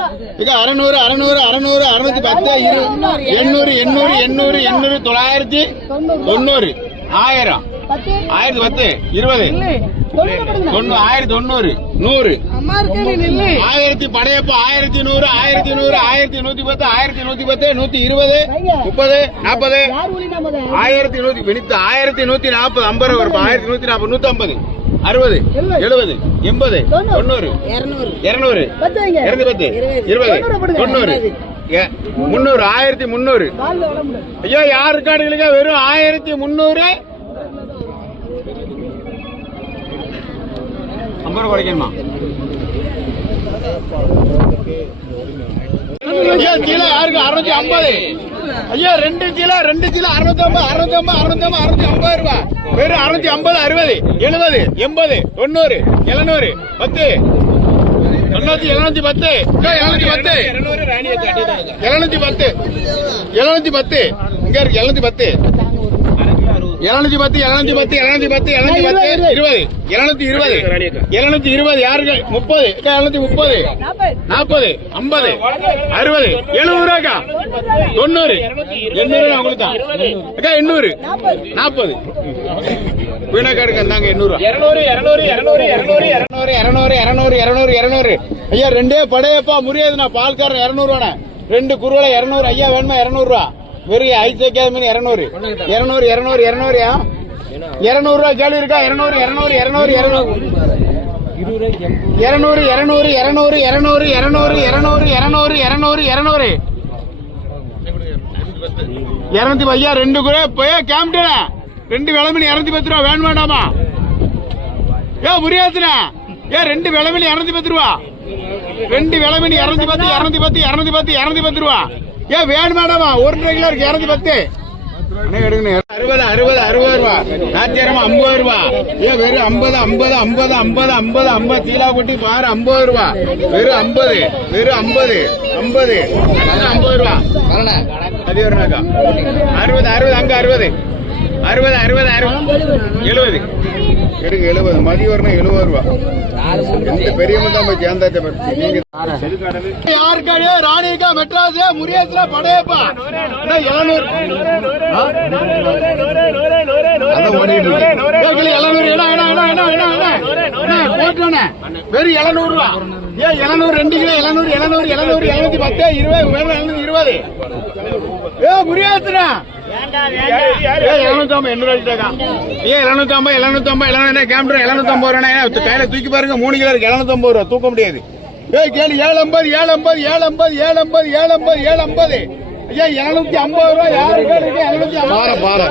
600 600 600 610 800 800 800 800 990 1000 1010 20 1090 100 1000 படையப்பா 1100 1100 1110 1110 120 30 40 1140 பிடித்து 1140 50 வரும் 1140 150 60 70 80 90 200 210 20 90 300 1300 ஐயோ யார் இருக்காடுகளுக்கு வெறும் 1300 50 குறைக்கணுமா ஐயா சீல யாருக்கு 650 ஐயா 2 சீல 650 650 650 ரூபாய் வெறும் 650 60 70 80 90 700 10 710 இங்க இருக்கு 710 710 யாருக்கு 30 730 40 50 60 70 ரூபாக்கா 90 800 உங்களுக்கு தான் 800 40 வீணக்காடுக்கு இருந்தாங்க 800 ஐயா ரெண்டே படையப்பா முடியாதுண்ணா பால்காரன் 200 2 குருவலை 200 ஐயா வேணுமா 200 ரூபா வெறும் ஐஸ் வைக்காத மீன் 200 ரூபா கேள்வி இருக்கா 200 ஐயா 2 கூட போய் கேம்டா 2 விளமணி 210 ரூபா வேணும் வேண்டாமா ஏ முடியாதுண்ணா ஏன் 2 விளமணி 210 ரூபா 2 விளமணி 210 ரூபா ஏன் வேணும் மேடமா 1 கிலோ இருக்கு 210 60 ரூபா நாத்தியாரமா 50 ரூபா ஏன் வெறும் 50 சீலா குட்டி பாரு 50 ரூபா வெறும் 50 ரூபா அது வருனாக்கா 60 அங்க 60 70 எடுங்க 70 மதிய வரணும் 70 ரூபா எந்த பெரியவங்க தான் போய் சேர்ந்தாச்சு நீங்க யாருக்காடு ராணிக்கா மெட்ராஸ் முரியஸ்ல படையப்பா 700 போட்டோன்னே வெறும் 700 ரூபா ஏன் 700 2 கிலோ 710 20 ஏ முரியஸ்னா 750 கையில தூக்கி பாருங்க 3 கிலோ இருக்கு 750 ரூபா தூக்க முடியாது கேளு 750 ஐயா 750 ரூபா யாரு பாரு